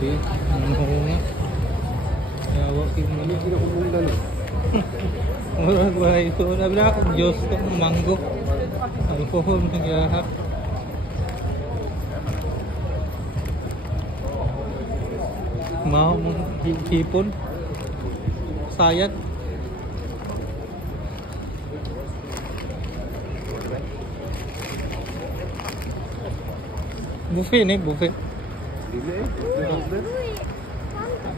Grabe. Ano nga. Yawa Hindi kinakumundan eh. Murag ba ito? Sabi na ako, Diyos to, mango. Alcohol, nagyahap. Mau mong hipon. Sayat. Buffet nih, buffet. Hindi eh.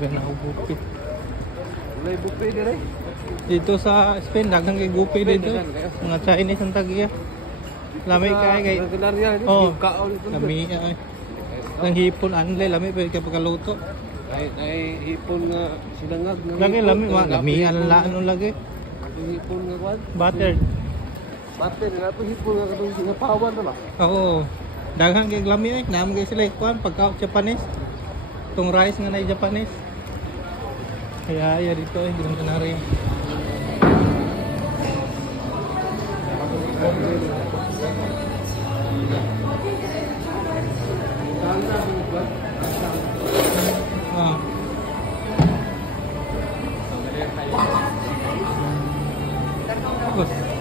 Gana ako buffet. Wala buffet din eh. Dito sa Spain, dagang kay buffet dito. Mga Chinese ang tagiya. Lami kay. Oh, lami ay. Ang hipon anle, lami pa kay pagkaluto. Ay hipon nga sinangag. Lagi lami, lami ano lagi. Hipon nga kwan. Butter. Butter nga to hipon nga katong sinapawan na ba? Ako, daghang kay lami ay, naam kay sila kwan pagka Japanese. Tong rice nga na Japanese. Kaya ya dito eh, Gran Canaria. Ah.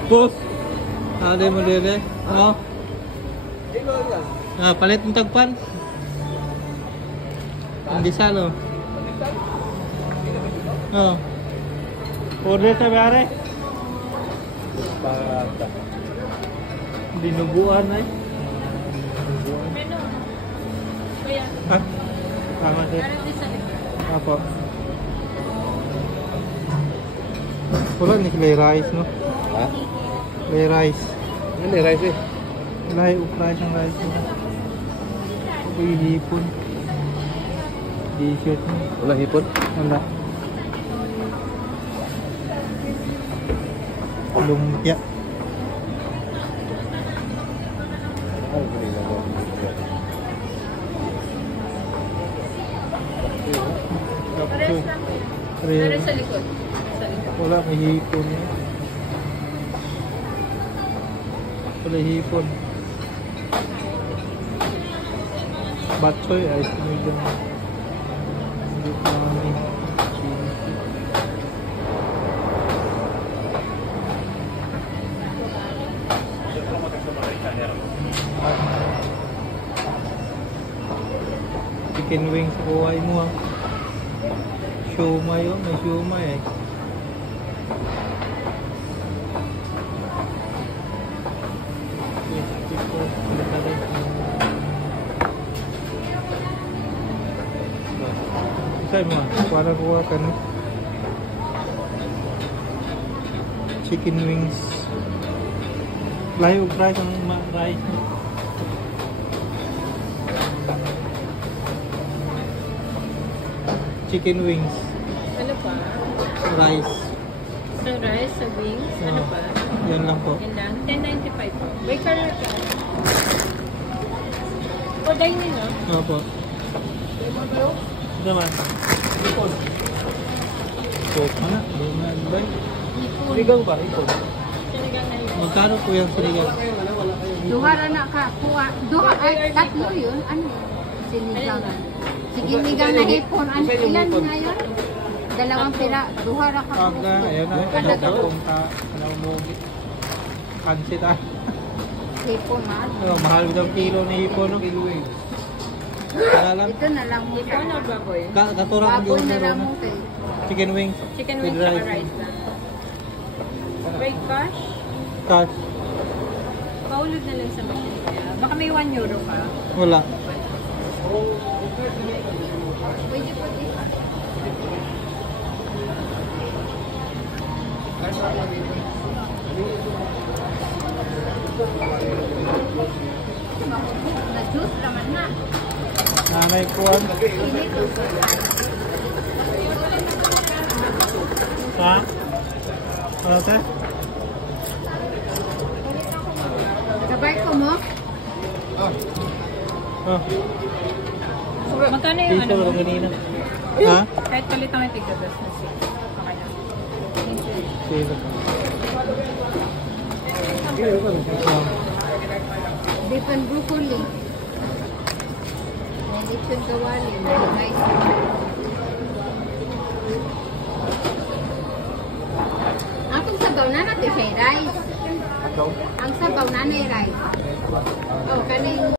Bos. Ada mo dede. Oh. Ah, palit ng tagpan. Hindi salo. Oh. Order sa bare. Bata. Dinuguan ay. Menu. Kuya. Ha? Tama din. Meron din sa likod. Apa? Wala ni clay rice no? Ha? Clay rice. Ano yung rice eh? Clay rice ang rice no? Uy, hipon. T-shirt mo. Wala hipon? Wala. Lumpia. Ay, galing na ba? Pares lang kuya. Meron sa likod. Sa likod. Wala, may hipon. Wala hipon. Batchoy, ice cream dyan. Hindi ko namin. Chicken wings kuhay mo ha. Siomay yun, may siomay eh. Saan mo? Para kuha ka no? Chicken wings. Layo rice ang rice. Chicken wings. Ano pa? Rice. Sa rice, sa wings. Ano pa? Yan lang po. Yan lang. 10.95 po. May color ka. O, dining no? Ano po? Ito man. Coke na. Bay. Hipon. Sinigang ba? Hipon? Sinigang na hipon. Magkano po yung sinigang? Duha ra na ka. Duha ay tatlo yun. Ano yun? Sinigangan. Sinigang na hipon. Ano ilan nga yun? Dalawang pira. Duha ra ka. Pagka, ayun na. Ano daw kung ano mo. Kansit ah. Hipon ha. Ano, mahal daw kilo ni hipon no? Wala lang. Ito na lang mo. Hipon o baboy? Katurang Baboy yung na lang meron mo na. kay. Chicken wings. Chicken with wings saka rice lang. Wait, cash? Cash. Paulog na lang sa machine kaya. Baka may 1 euro ka. Wala. Pwede po dito. Na juice naman na. Nanay ko ang. Ha? Ano te? Sabay ko mo? Oh, Magkano yung piso ano lang mo? kanina. Ha? Kahit palit naman yung tigabas na siya. Okay na. Piso. Beef and broccoli. lechon kawali, rice. Atong sabaw na natin siya rice. Ang sabaw na na rice. Oh, kaning